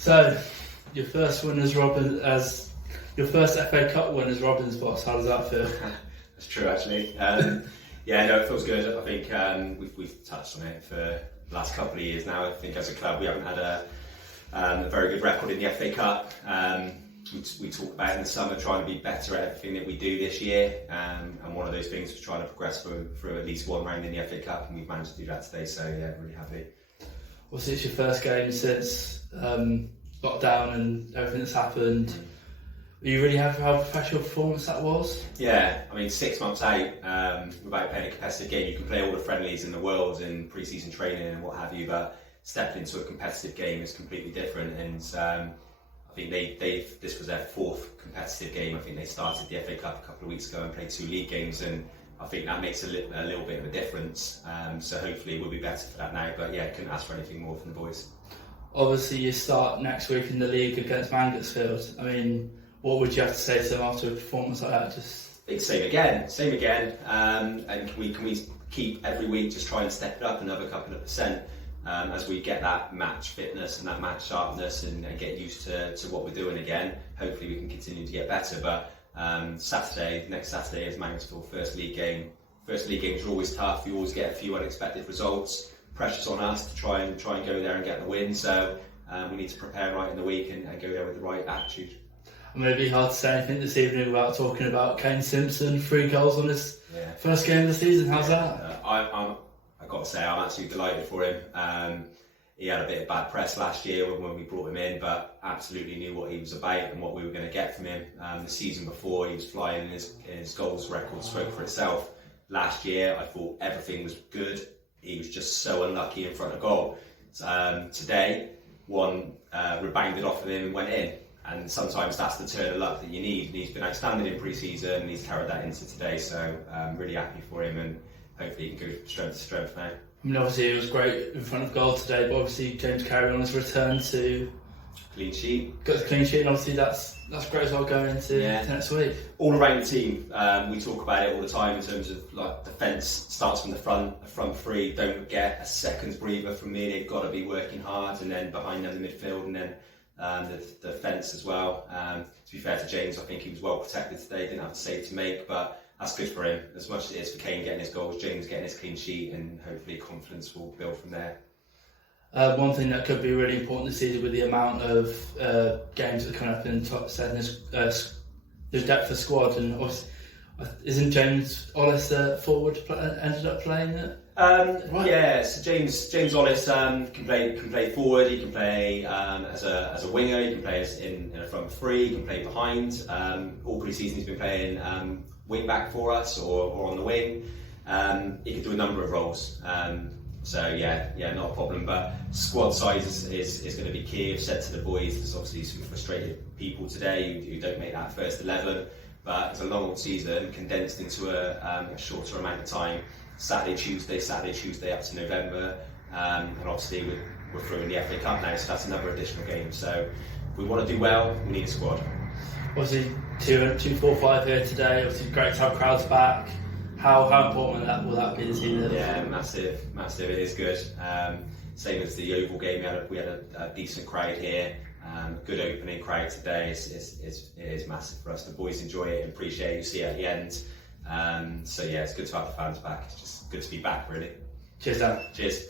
So, your first win as your first FA Cup win as Robin's boss. How does that feel? That's true, actually. Yeah, no, it feels good. I think we've touched on it for the last couple of years now. I think as a club we haven't had a very good record in the FA Cup. We talked about in the summer trying to be better at everything that we do this year, and one of those things was trying to progress through at least one round in the FA Cup, and we've managed to do that today. So yeah, really happy. Well, it's your first game since lockdown and everything that's happened. Are you really happy how professional performance that was? Yeah, I mean 6 months out without playing a competitive game, you can play all the friendlies in the world in pre-season training and what have you, but stepping into a competitive game is completely different. And I think this was their fourth competitive game. I think they started the FA Cup a couple of weeks ago and played 2 league games, and I think that makes a little bit of a difference. So hopefully we'll be better for that now. But yeah, couldn't ask for anything more from the boys. Obviously, you start next week in the league against Mansfield. I mean, what would you have to say to them after a performance like that? Same again. And can we keep every week just try and step it up another couple of percent as we get that match fitness and that match sharpness and get used to what we're doing again. Hopefully we can continue to get better. But next Saturday is Mansfield first league game. First league games are always tough. You always get a few unexpected results. Pressure's on us to try and go there and get the win. So we need to prepare right in the week and go there with the right attitude. It may be hard to say anything this evening without talking about Kane Simpson, 3 goals on his first game of the season. How's that? I've got to say, I'm absolutely delighted for him. He had a bit of bad press last year when we brought him in, but absolutely knew what he was about and what we were going to get from him. The season before, he was flying, and his goals record spoke for itself. Last year, I thought everything was good. He was just so unlucky in front of goal. Today, one rebounded off of him and went in. And sometimes that's the turn of luck that you need. And he's been outstanding in pre-season, and he's carried that into today. So I'm really happy for him, and hopefully he can go from strength to strength now. I mean, obviously it was great in front of goal today, but obviously James carried on his return to clean sheet. Got the clean sheet, and obviously that's great as well going into next week. All around the team, we talk about it all the time in terms of like defence starts from the front three. Don't get a second's breather from me. They've got to be working hard, and then behind them the midfield, and then the defence as well. To be fair to James, I think he was well protected today, didn't have a save to make, but that's good for him. As much as it is for Kane getting his goals, James getting his clean sheet, and hopefully confidence will build from there. One thing that could be really important this season with the amount of games that are coming up in the top 7 is the depth of squad, and obviously, isn't James Ollis forward ended up playing it? Right. Yeah, so James Ollis can play forward. He can play as a winger. He can play in a front three. He can play behind. All pre-season he's been playing wing back for us or on the wing. He can do a number of roles. So yeah, not a problem. But squad size is going to be key. I've said to the boys, there's obviously some frustrated people today who don't make that first 11. But it's a long season condensed into a shorter amount of time. Saturday, Tuesday up to November, and obviously we're through in the FA Cup now, so that's another additional game. So if we want to do well, we need a squad. Obviously 2-4-5 here today. Obviously great to have crowds back. How important will that be this evening? Yeah, massive. It is good. Same as the Oval game, we had a decent crowd here. Good opening crowd today. It is massive for us. The boys enjoy it and appreciate it. You see it at the end. So yeah, it's good to have the fans back. It's just good to be back, really. Cheers, Dan. Cheers.